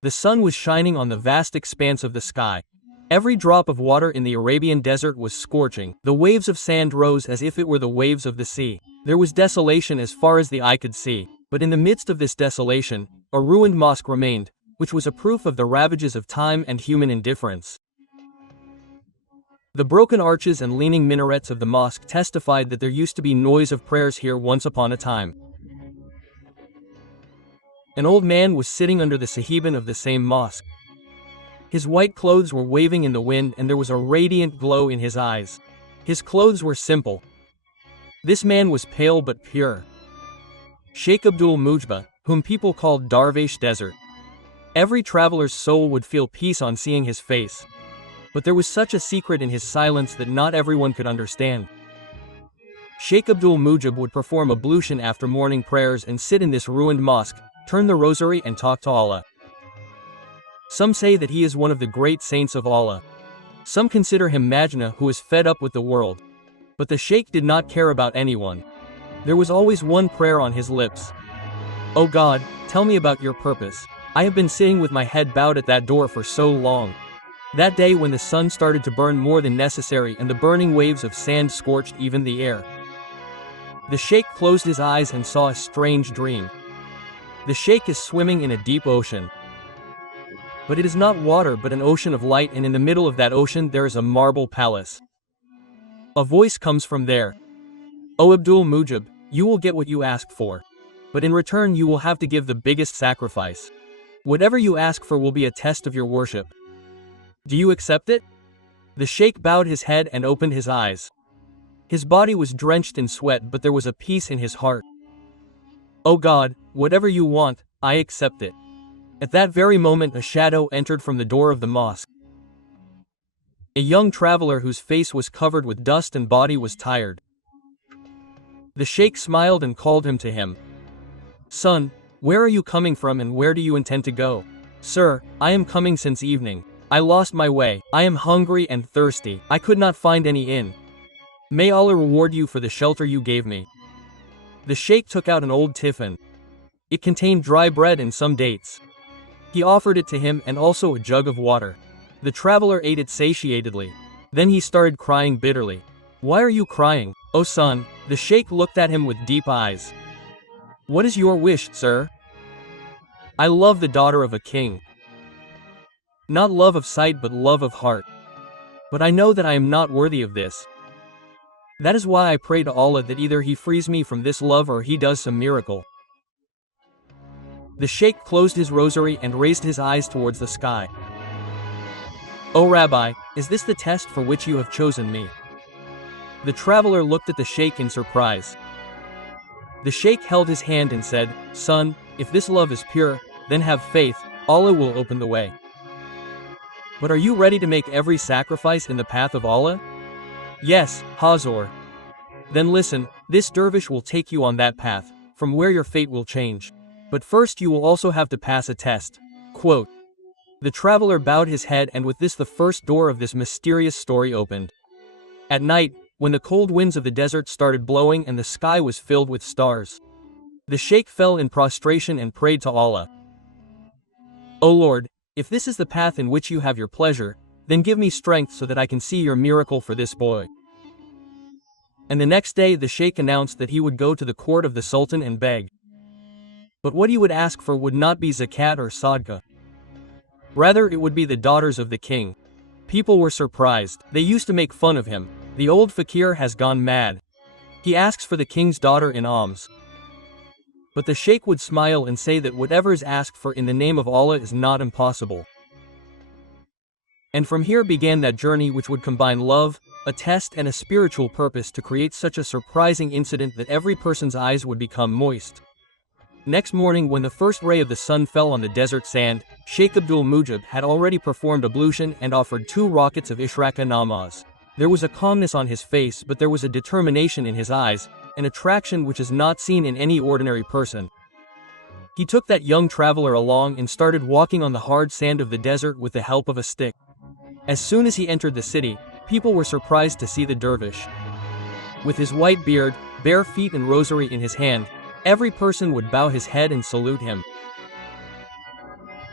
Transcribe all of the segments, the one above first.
The sun was shining on the vast expanse of the sky. Every drop of water in the Arabian desert was scorching. The waves of sand rose as if it were the waves of the sea. There was desolation as far as the eye could see, but in the midst of this desolation, a ruined mosque remained, which was a proof of the ravages of time and human indifference. The broken arches and leaning minarets of the mosque testified that there used to be noise of prayers here once upon a time. An old man was sitting under the sahiban of the same mosque. His white clothes were waving in the wind and there was a radiant glow in his eyes. His clothes were simple. This man was pale but pure. Sheikh Abdul Mujba, whom people called Darvish Desert. Every traveler's soul would feel peace on seeing his face. But there was such a secret in his silence that not everyone could understand. Sheikh Abdul Mujib would perform ablution after morning prayers and sit in this ruined mosque, turn the rosary and talk to Allah. Some say that he is one of the great saints of Allah. Some consider him Majnun, who is fed up with the world. But the Sheikh did not care about anyone. There was always one prayer on his lips. "Oh God, tell me about your purpose. I have been sitting with my head bowed at that door for so long." That day when the sun started to burn more than necessary and the burning waves of sand scorched even the air, the Sheikh closed his eyes and saw a strange dream. The Sheikh is swimming in a deep ocean. But it is not water but an ocean of light, and in the middle of that ocean there is a marble palace. A voice comes from there. "O Abdul Mujib, you will get what you ask for. But in return you will have to give the biggest sacrifice. Whatever you ask for will be a test of your worship. Do you accept it?" The Sheikh bowed his head and opened his eyes. His body was drenched in sweat, but there was a peace in his heart. "O God, whatever you want, I accept it." At that very moment a shadow entered from the door of the mosque. A young traveler whose face was covered with dust and body was tired. The Sheikh smiled and called him to him. "Son, where are you coming from and where do you intend to go?" "Sir, I am coming since evening. I lost my way. I am hungry and thirsty. I could not find any inn. May Allah reward you for the shelter you gave me." The Sheikh took out an old tiffin. It contained dry bread and some dates. He offered it to him and also a jug of water. The traveler ate it satiatedly. Then he started crying bitterly. "Why are you crying, O son?" The Sheikh looked at him with deep eyes. "What is your wish, sir?" "I love the daughter of a king. Not love of sight but love of heart. But I know that I am not worthy of this. That is why I pray to Allah that either He frees me from this love or He does some miracle." The Sheikh closed his rosary and raised his eyes towards the sky. "O Rabbi, is this the test for which you have chosen me?" The traveler looked at the Sheikh in surprise. The Sheikh held his hand and said, "Son, if this love is pure, then have faith, Allah will open the way. But are you ready to make every sacrifice in the path of Allah?" "Yes, Hazor." "Then listen, this dervish will take you on that path, from where your fate will change. But first you will also have to pass a test." Quote. The traveler bowed his head, and with this the first door of this mysterious story opened. At night, when the cold winds of the desert started blowing and the sky was filled with stars, the Sheikh fell in prostration and prayed to Allah. "O Lord, if this is the path in which you have your pleasure, then give me strength so that I can see your miracle for this boy." And the next day the Sheikh announced that he would go to the court of the Sultan and beg. But what he would ask for would not be zakat or sadaqah. Rather, it would be the daughters of the king. People were surprised. They used to make fun of him. "The old Faqeer has gone mad. He asks for the king's daughter in alms." But the Sheikh would smile and say that whatever is asked for in the name of Allah is not impossible. And from here began that journey which would combine love, a test and a spiritual purpose to create such a surprising incident that every person's eyes would become moist. Next morning, when the first ray of the sun fell on the desert sand, Sheikh Abdul Mujib had already performed ablution and offered 2 rakats of Ishraka namaz. There was a calmness on his face, but there was a determination in his eyes, an attraction which is not seen in any ordinary person. He took that young traveler along and started walking on the hard sand of the desert with the help of a stick. As soon as he entered the city, people were surprised to see the dervish. With his white beard, bare feet and rosary in his hand, every person would bow his head and salute him.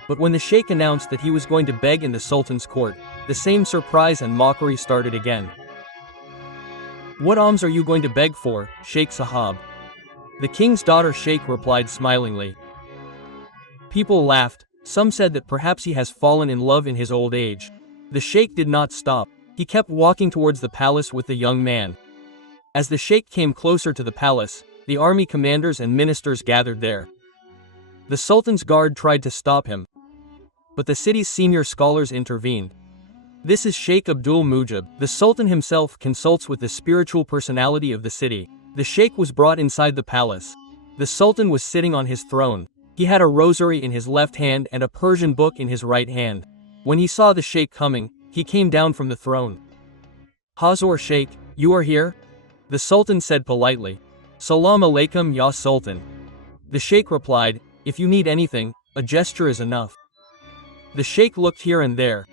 But when the sheikh announced that he was going to beg in the sultan's court, the same surprise and mockery started again. "What alms are you going to beg for, Sheikh Sahab?" The king's daughter Sheikh replied smilingly. People laughed. Some said that perhaps he has fallen in love in his old age. The sheikh did not stop. He kept walking towards the palace with the young man. As the sheikh came closer to the palace, the army commanders and ministers gathered there. The sultan's guard tried to stop him, but the city's senior scholars intervened. "This is Sheikh Abdul Mujib." The sultan himself consults with the spiritual personality of the city. The sheikh was brought inside the palace. The sultan was sitting on his throne. He had a rosary in his left hand and a Persian book in his right hand. When he saw the sheikh coming, he came down from the throne. "Hazur Sheikh, you are here?" The sultan said politely. "Salam alaikum ya sultan." The sheikh replied, "If you need anything, a gesture is enough." The sheikh looked here and there.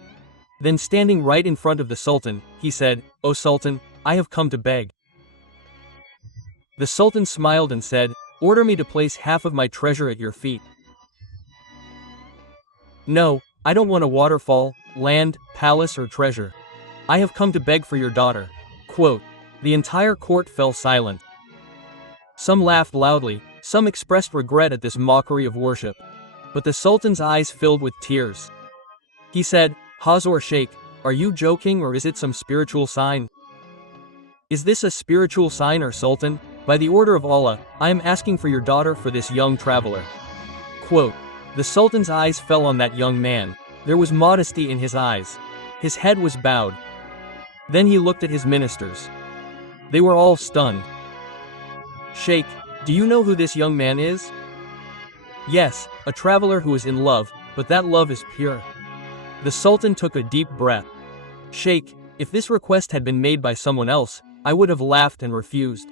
Then standing right in front of the sultan, he said, "O sultan, I have come to beg." The sultan smiled and said, "Order me to place half of my treasure at your feet." "No, I don't want a waterfall, land, palace or treasure. I have come to beg for your daughter." Quote. The entire court fell silent. Some laughed loudly, some expressed regret at this mockery of worship. But the sultan's eyes filled with tears. He said, "Hazur Sheikh, are you joking or is it some spiritual sign?" "Is this a spiritual sign or sultan? By the order of Allah, I am asking for your daughter for this young traveler." Quote. The sultan's eyes fell on that young man. There was modesty in his eyes. His head was bowed. Then he looked at his ministers. They were all stunned. "Sheikh, do you know who this young man is?" "Yes, a traveler who is in love, but that love is pure." The sultan took a deep breath. "Sheikh, if this request had been made by someone else, I would have laughed and refused.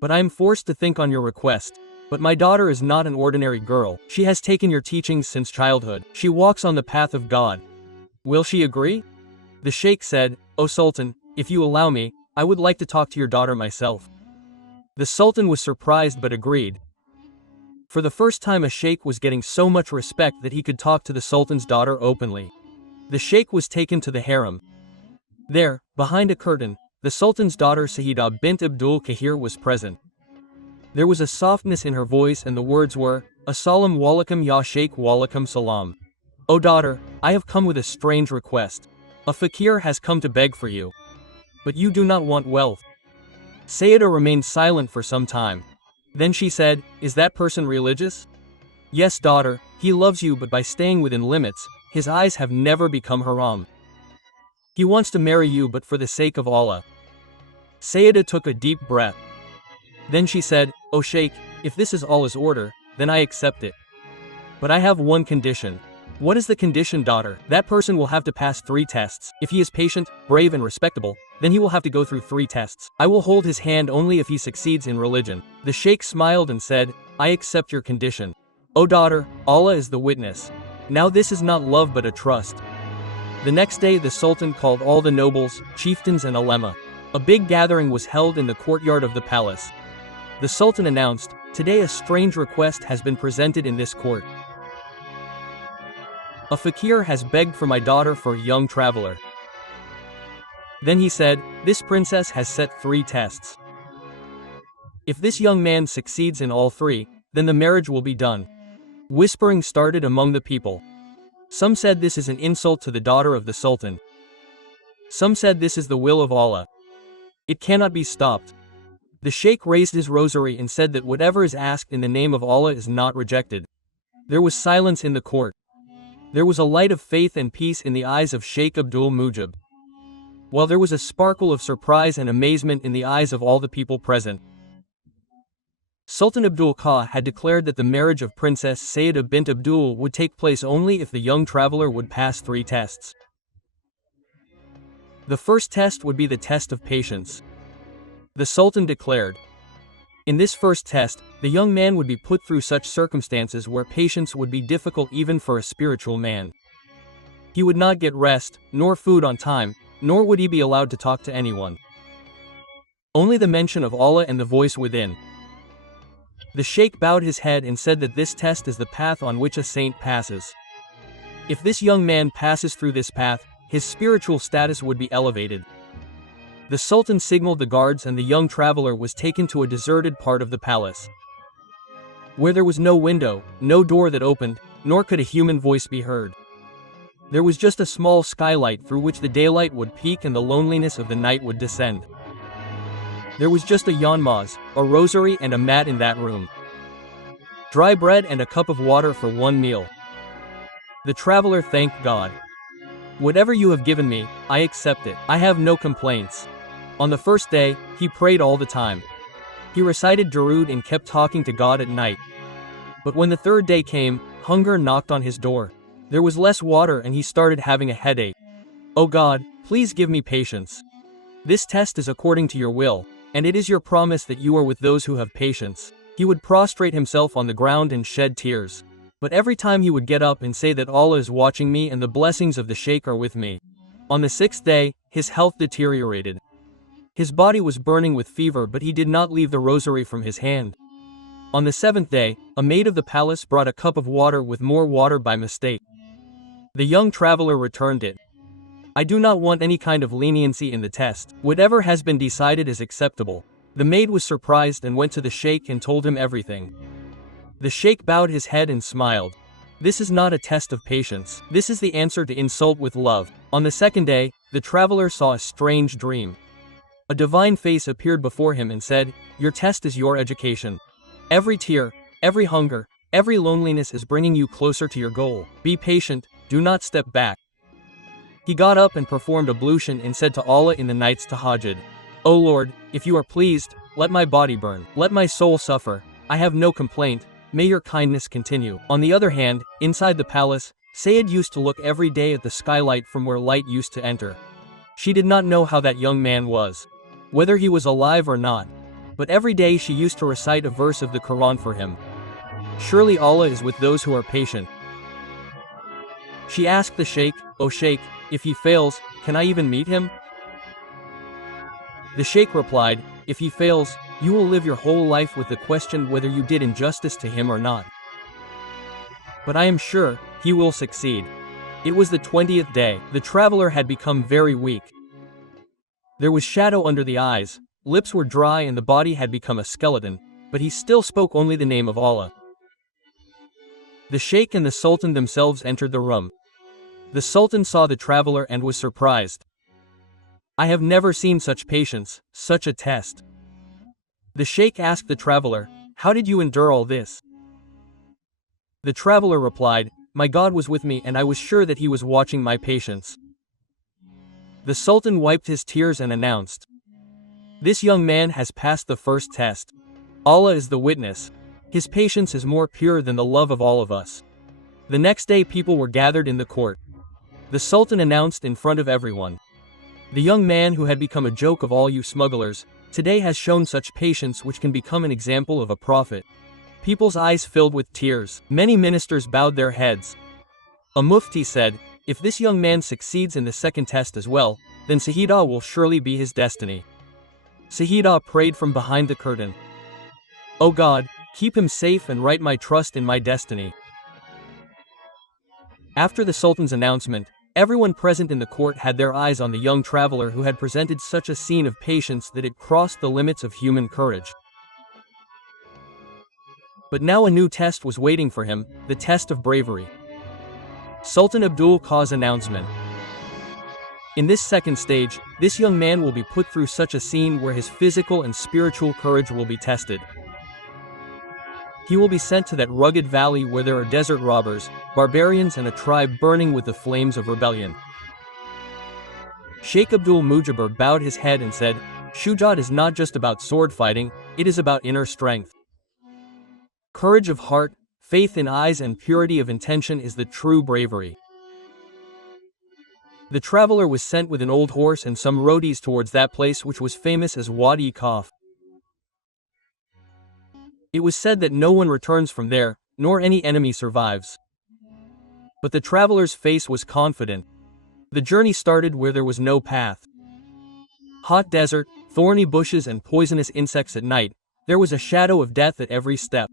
But I am forced to think on your request. But my daughter is not an ordinary girl. She has taken your teachings since childhood. She walks on the path of God. Will she agree?" The sheikh said, "O Sultan, if you allow me, I would like to talk to your daughter myself." The sultan was surprised but agreed. For the first time a sheikh was getting so much respect that he could talk to the sultan's daughter openly. The sheikh was taken to the harem. There, behind a curtain, the sultan's daughter Sayyida bint Abdul Kahir was present. There was a softness in her voice and the words were, "Assalamu alaikum ya sheikh walaikum salam." "O daughter, I have come with a strange request. A Faqeer has come to beg for you. But you do not want wealth." Sayyida remained silent for some time. Then she said, "Is that person religious?" "Yes daughter, he loves you but by staying within limits, his eyes have never become haram. He wants to marry you but for the sake of Allah." Sayyida took a deep breath. Then she said, "O Sheikh, if this is Allah's order, then I accept it. But I have one condition." "What is the condition, daughter?" "That person will have to pass 3 tests. If he is patient, brave and respectable, then he will have to go through 3 tests. I will hold his hand only if he succeeds in religion." The sheikh smiled and said, "I accept your condition. O daughter, Allah is the witness. Now this is not love but a trust." The next day the sultan called all the nobles, chieftains and ulema. A big gathering was held in the courtyard of the palace. The sultan announced, "Today a strange request has been presented in this court. A Faqeer has begged for my daughter for a young traveler." Then he said, "This princess has set 3 tests. If this young man succeeds in all 3, then the marriage will be done." Whispering started among the people. Some said this is an insult to the daughter of the sultan. Some said this is the will of Allah. It cannot be stopped. The sheikh raised his rosary and said that whatever is asked in the name of Allah is not rejected. There was silence in the court. There was a light of faith and peace in the eyes of Sheikh Abdul Mujib, while there was a sparkle of surprise and amazement in the eyes of all the people present. Sultan Abdul Kha had declared that the marriage of Princess Sayyida bint Abdul would take place only if the young traveler would pass 3 tests. The first test would be the test of patience. The Sultan declared, in this first test, the young man would be put through such circumstances where patience would be difficult even for a spiritual man. He would not get rest, nor food on time, nor would he be allowed to talk to anyone. Only the mention of Allah and the voice within. The sheikh bowed his head and said that this test is the path on which a saint passes. If this young man passes through this path, his spiritual status would be elevated. The Sultan signaled the guards and the young traveler was taken to a deserted part of the palace, where there was no window, no door that opened, nor could a human voice be heard. There was just a small skylight through which the daylight would peek and the loneliness of the night would descend. There was just a yanmaz, a rosary and a mat in that room. Dry bread and a cup of water for one meal. The traveler thanked God. Whatever you have given me, I accept it. I have no complaints. On the first day, he prayed all the time. He recited Durood and kept talking to God at night. But when the third day came, hunger knocked on his door. There was less water and he started having a headache. Oh God, please give me patience. This test is according to your will, and it is your promise that you are with those who have patience. He would prostrate himself on the ground and shed tears. But every time he would get up and say that Allah is watching me and the blessings of the Sheikh are with me. On the sixth day, his health deteriorated. His body was burning with fever, but he did not leave the rosary from his hand. On the seventh day, a maid of the palace brought a cup of water with more water by mistake. The young traveler returned it. I do not want any kind of leniency in the test. Whatever has been decided is acceptable. The maid was surprised and went to the Sheikh and told him everything. The Sheikh bowed his head and smiled. This is not a test of patience. This is the answer to insult with love. On the second day, the traveler saw a strange dream. A divine face appeared before him and said, your test is your education. Every tear, every hunger, every loneliness is bringing you closer to your goal. Be patient, do not step back. He got up and performed ablution and said to Allah in the night's tahajjud, O Lord, if you are pleased, let my body burn, let my soul suffer, I have no complaint, may your kindness continue. On the other hand, inside the palace, Sayyid used to look every day at the skylight from where light used to enter. She did not know how that young man was, whether he was alive or not, but every day she used to recite a verse of the Quran for him. Surely Allah is with those who are patient. She asked the Sheikh, O Sheikh, if he fails, can I even meet him? The Sheikh replied, if he fails, you will live your whole life with the question whether you did injustice to him or not. But I am sure, he will succeed. It was the 20th day. The traveler had become very weak. There was shadow under the eyes, lips were dry and the body had become a skeleton, but he still spoke only the name of Allah. The Sheikh and the Sultan themselves entered the room. The Sultan saw the traveler and was surprised. I have never seen such patience, such a test. The Sheikh asked the traveler, how did you endure all this? The traveler replied, my God was with me and I was sure that he was watching my patience. The Sultan wiped his tears and announced, this young man has passed the first test. Allah is the witness. His patience is more pure than the love of all of us. The next day people were gathered in the court. The Sultan announced in front of everyone, the young man who had become a joke of all you smugglers, today has shown such patience which can become an example of a prophet. People's eyes filled with tears. Many ministers bowed their heads. A mufti said, if this young man succeeds in the second test as well, then Sahidah will surely be his destiny. Sahidah prayed from behind the curtain. O God, keep him safe and write my trust in my destiny. After the Sultan's announcement, everyone present in the court had their eyes on the young traveler who had presented such a scene of patience that it crossed the limits of human courage. But now a new test was waiting for him, the test of bravery. Sultan Abdul Qah's announcement. In this second stage, this young man will be put through such a scene where his physical and spiritual courage will be tested. He will be sent to that rugged valley where there are desert robbers, barbarians and a tribe burning with the flames of rebellion. Sheikh Abdul Mujibur bowed his head and said, Shujat is not just about sword fighting, it is about inner strength. Courage of heart, faith in eyes and purity of intention is the true bravery. The traveler was sent with an old horse and some roadies towards that place which was famous as Wadi Kaf. It was said that no one returns from there, nor any enemy survives. But the traveler's face was confident. The journey started where there was no path. Hot desert, thorny bushes and poisonous insects at night, there was a shadow of death at every step.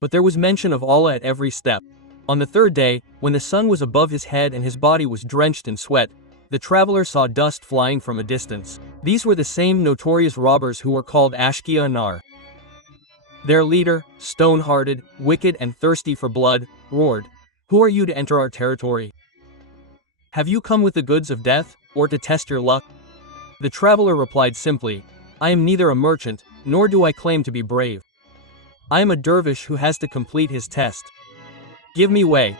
But there was mention of Allah at every step. On the third day, when the sun was above his head and his body was drenched in sweat, the traveler saw dust flying from a distance. These were the same notorious robbers who were called Ashqiya Nar. Their leader, stone-hearted, wicked and thirsty for blood, roared, "Who are you to enter our territory? Have you come with the goods of death, or to test your luck?" The traveler replied simply, "I am neither a merchant, nor do I claim to be brave. I am a dervish who has to complete his test. Give me way."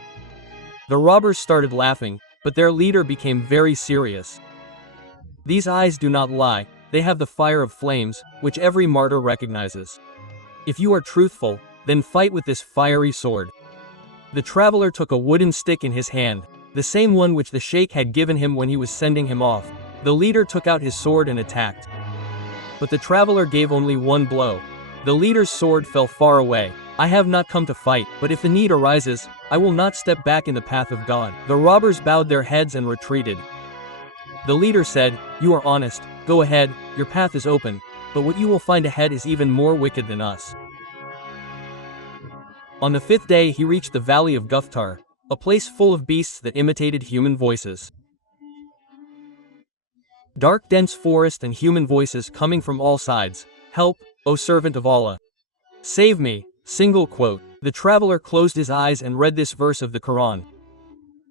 The robbers started laughing, but their leader became very serious. "These eyes do not lie, they have the fire of flames, which every martyr recognizes. If you are truthful, then fight with this fiery sword." The traveler took a wooden stick in his hand, the same one which the sheikh had given him when he was sending him off. The leader took out his sword and attacked. But the traveler gave only one blow. The leader's sword fell far away. "I have not come to fight, but if the need arises, I will not step back in the path of God." The robbers bowed their heads and retreated. The leader said, "You are honest, go ahead, your path is open, but what you will find ahead is even more wicked than us." On the fifth day he reached the valley of Guftar, a place full of beasts that imitated human voices. Dark dense forest and human voices coming from all sides. "Help, O servant of Allah! Save me!" Single quote. The traveler closed his eyes and read this verse of the Quran.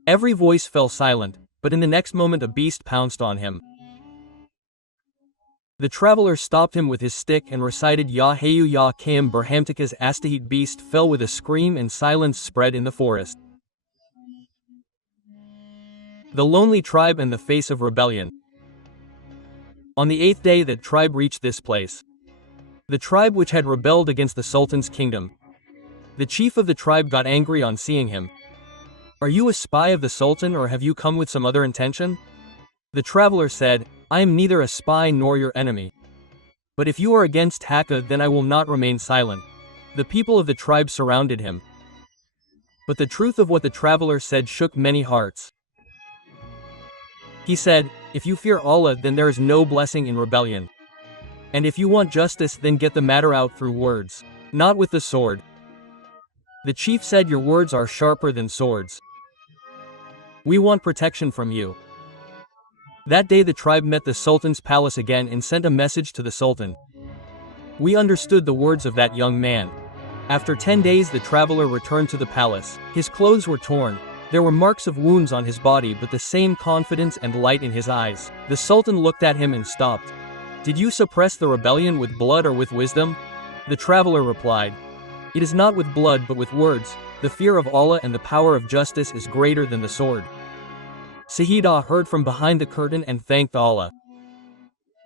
Every voice fell silent, but in the next moment a beast pounced on him. The traveler stopped him with his stick and recited Ya Hayu Ya Qayyum Berhamtika's Astahit beast fell with a scream and silence spread in the forest. The lonely tribe and the face of rebellion. On the eighth day that tribe reached this place. The tribe which had rebelled against the Sultan's kingdom. The chief of the tribe got angry on seeing him. "Are you a spy of the Sultan or have you come with some other intention?" The traveler said, "I am neither a spy nor your enemy. But if you are against Hakka, then I will not remain silent." The people of the tribe surrounded him. But the truth of what the traveler said shook many hearts. He said, "If you fear Allah, then there is no blessing in rebellion. And if you want justice, then get the matter out through words, not with the sword." The chief said, "Your words are sharper than swords. We want protection from you." That day the tribe met the Sultan's palace again and sent a message to the Sultan. "We understood the words of that young man." After 10 days the traveler returned to the palace. His clothes were torn. There were marks of wounds on his body but the same confidence and light in his eyes. The Sultan looked at him and stopped. "Did you suppress the rebellion with blood or with wisdom?" The traveler replied, "It is not with blood but with words. The fear of Allah and the power of justice is greater than the sword." Sahidah heard from behind the curtain and thanked Allah.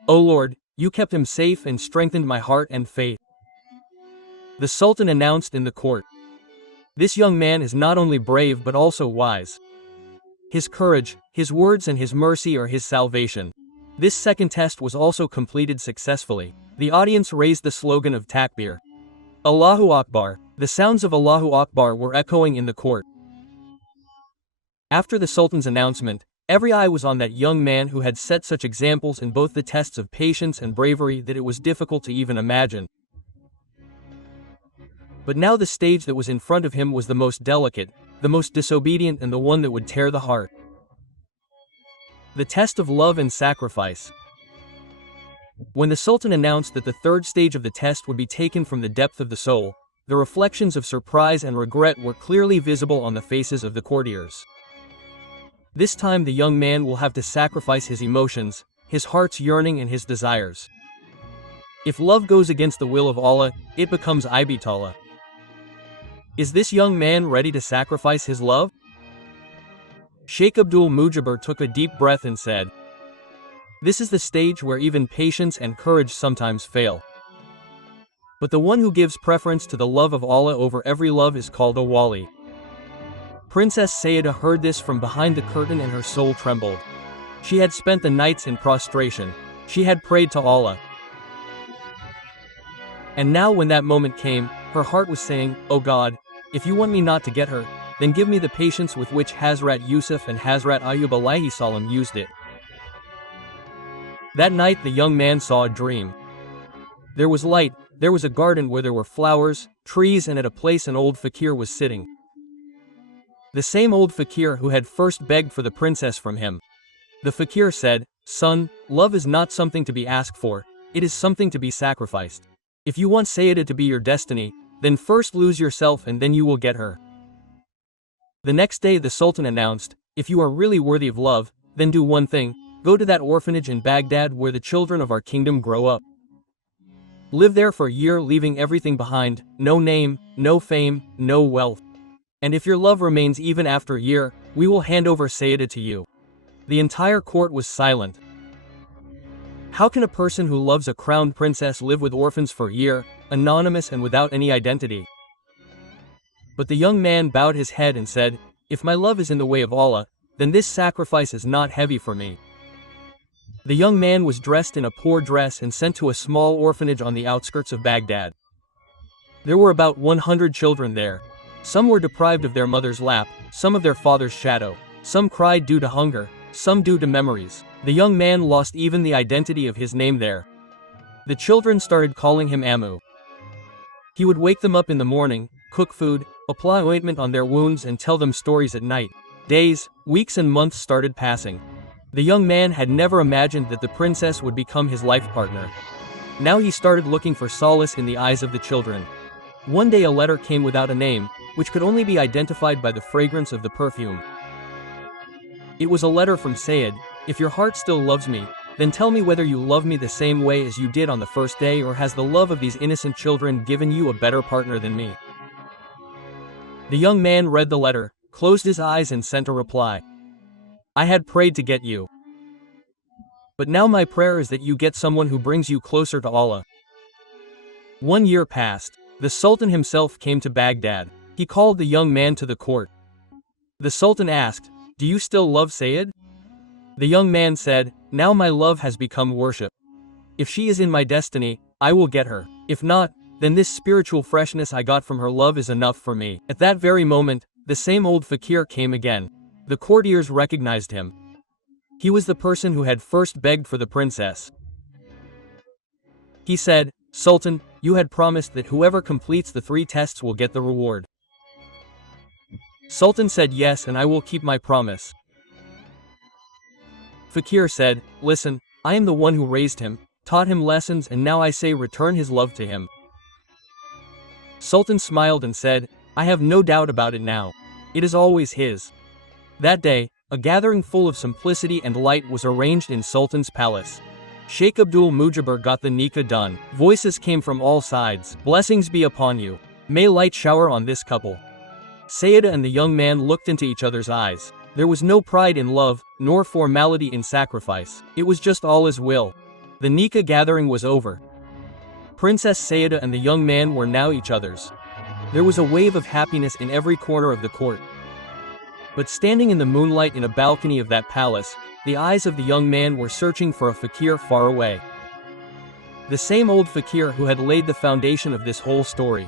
"O Lord, you kept him safe and strengthened my heart and faith." The Sultan announced in the court, "This young man is not only brave but also wise. His courage, his words and his mercy are his salvation." This second test was also completed successfully. The audience raised the slogan of Takbir. Allahu Akbar. The sounds of Allahu Akbar were echoing in the court. After the Sultan's announcement, every eye was on that young man who had set such examples in both the tests of patience and bravery that it was difficult to even imagine. But now the stage that was in front of him was the most delicate, the most disobedient and the one that would tear the heart. The test of love and sacrifice. When the Sultan announced that the third stage of the test would be taken from the depth of the soul, the reflections of surprise and regret were clearly visible on the faces of the courtiers. This time the young man will have to sacrifice his emotions, his heart's yearning and his desires. If love goes against the will of Allah, it becomes ibtala. Is this young man ready to sacrifice his love? Sheikh Abdul Mujibur took a deep breath and said, "This is the stage where even patience and courage sometimes fail. But the one who gives preference to the love of Allah over every love is called a wali." Princess Sayyidah heard this from behind the curtain and her soul trembled. She had spent the nights in prostration. She had prayed to Allah. And now when that moment came, her heart was saying, "O God, if you want me not to get her, then give me the patience with which Hazrat Yusuf and Hazrat Ayyub alayhi salam used it." That night the young man saw a dream. There was light, there was a garden where there were flowers, trees and at a place an old Faqeer was sitting. The same old fakir who had first begged for the princess from him. The fakir said, "Son, love is not something to be asked for, it is something to be sacrificed. If you want Sayyida to be your destiny, then first lose yourself and then you will get her." The next day the Sultan announced, "If you are really worthy of love, then do one thing, go to that orphanage in Baghdad where the children of our kingdom grow up. Live there for a year leaving everything behind, no name, no fame, no wealth. And if your love remains even after a year, we will hand over Sayyida to you." The entire court was silent. How can a person who loves a crowned princess live with orphans for a year, anonymous and without any identity? But the young man bowed his head and said, "If my love is in the way of Allah, then this sacrifice is not heavy for me." The young man was dressed in a poor dress and sent to a small orphanage on the outskirts of Baghdad. There were about 100 children there. Some were deprived of their mother's lap, some of their father's shadow, some cried due to hunger, some due to memories. The young man lost even the identity of his name there. The children started calling him Amu. He would wake them up in the morning, cook food, apply ointment on their wounds and tell them stories at night. Days, weeks and months started passing. The young man had never imagined that the princess would become his life partner. Now he started looking for solace in the eyes of the children. One day a letter came without a name, which could only be identified by the fragrance of the perfume. It was a letter from Sayyid. "If your heart still loves me, then tell me whether you love me the same way as you did on the first day, or has the love of these innocent children given you a better partner than me?" The young man read the letter, closed his eyes and sent a reply. "I had prayed to get you. But now my prayer is that you get someone who brings you closer to Allah." 1 year passed. The Sultan himself came to Baghdad. He called the young man to the court. The Sultan asked, "Do you still love Sayyid?" The young man said, "Now my love has become worship. If she is in my destiny, I will get her. If not, then this spiritual freshness I got from her love is enough for me." At that very moment, the same old fakir came again. The courtiers recognized him. He was the person who had first begged for the princess. He said, "Sultan, you had promised that whoever completes the 3 tests will get the reward." Sultan said, "Yes, and I will keep my promise." Faqeer said, "Listen, I am the one who raised him, taught him lessons, and now I say return his love to him." Sultan smiled and said, "I have no doubt about it now. It is always his." That day, a gathering full of simplicity and light was arranged in Sultan's palace. Sheikh Abdul Mujibur got the nikah done. Voices came from all sides. "Blessings be upon you. May light shower on this couple." Sayyida and the young man looked into each other's eyes. There was no pride in love, nor formality in sacrifice. It was just Allah's will. The nikah gathering was over. Princess Sayyida and the young man were now each other's. There was a wave of happiness in every corner of the court. But standing in the moonlight in a balcony of that palace, the eyes of the young man were searching for a fakir far away. The same old fakir who had laid the foundation of this whole story.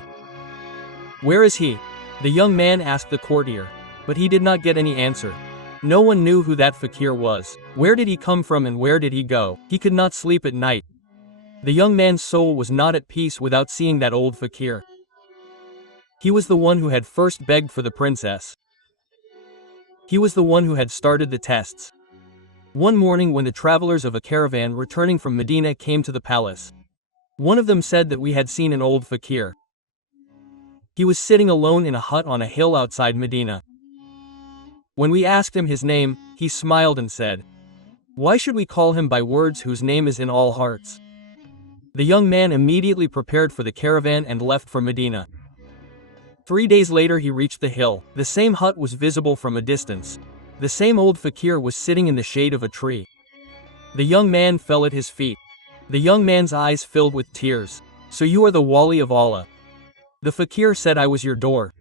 "Where is he?" the young man asked the courtier. But he did not get any answer. No one knew who that fakir was. Where did he come from and where did he go? He could not sleep at night. The young man's soul was not at peace without seeing that old fakir. He was the one who had first begged for the princess. He was the one who had started the tests. One morning when the travelers of a caravan returning from Medina came to the palace, one of them said that we had seen an old fakir. He was sitting alone in a hut on a hill outside Medina. When we asked him his name, he smiled and said, "Why should we call him by words whose name is in all hearts?" The young man immediately prepared for the caravan and left for Medina. 3 days later he reached the hill. The same hut was visible from a distance. The same old fakir was sitting in the shade of a tree. The young man fell at his feet. The young man's eyes filled with tears. "So you are the wali of Allah." The fakir said, "I was your door.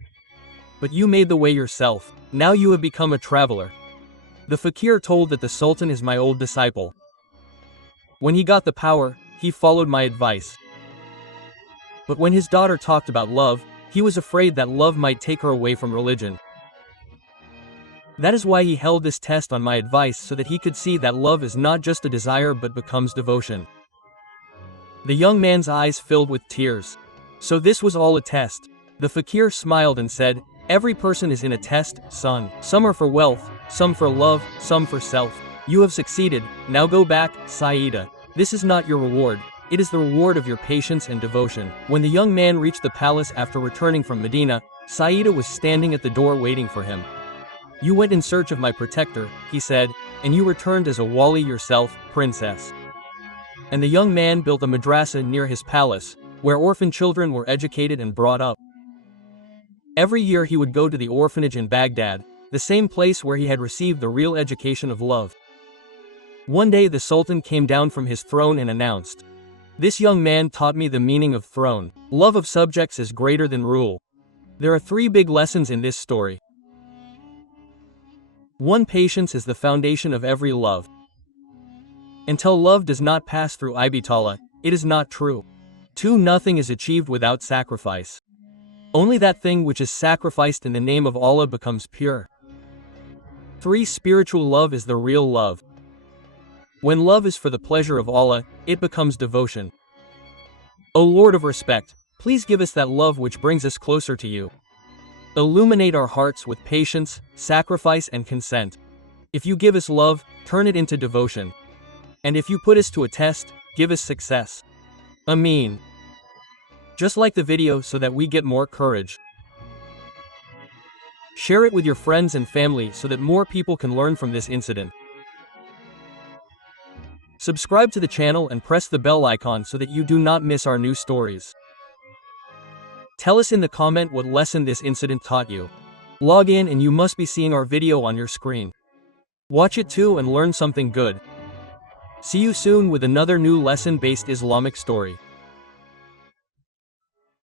But you made the way yourself. Now you have become a traveler." The fakir told that the Sultan is my old disciple. When he got the power, he followed my advice. But when his daughter talked about love, he was afraid that love might take her away from religion. That is why he held this test on my advice, so that he could see that love is not just a desire but becomes devotion. The young man's eyes filled with tears. So this was all a test. The fakir smiled and said, Every person is in a test, son. Some are for wealth, some for love, some for self. You have succeeded, now go back, Saida. This is not your reward, it is the reward of your patience and devotion. When the young man reached the palace after returning from Medina, Saida was standing at the door waiting for him. You went in search of my protector, he said, and you returned as a wali yourself, princess. And the young man built a madrasa near his palace, where orphan children were educated and brought up. Every year he would go to the orphanage in Baghdad, the same place where he had received the real education of love. One day the Sultan came down from his throne and announced, "This young man taught me the meaning of throne. Love of subjects is greater than rule." There are 3 big lessons in this story. 1. Patience is the foundation of every love. Until love does not pass through ibtala, it is not true. 2. Nothing is achieved without sacrifice. Only that thing which is sacrificed in the name of Allah becomes pure. 3. Spiritual love is the real love. When love is for the pleasure of Allah, it becomes devotion. O Lord of respect, please give us that love which brings us closer to you. Illuminate our hearts with patience, sacrifice and consent. If you give us love, turn it into devotion. And if you put us to a test, give us success. Ameen. Just like the video so that we get more courage. Share it with your friends and family so that more people can learn from this incident. Subscribe to the channel and press the bell icon so that you do not miss our new stories. Tell us in the comment what lesson this incident taught you. Log in and you must be seeing our video on your screen. Watch it too and learn something good. See you soon with another new lesson-based Islamic story.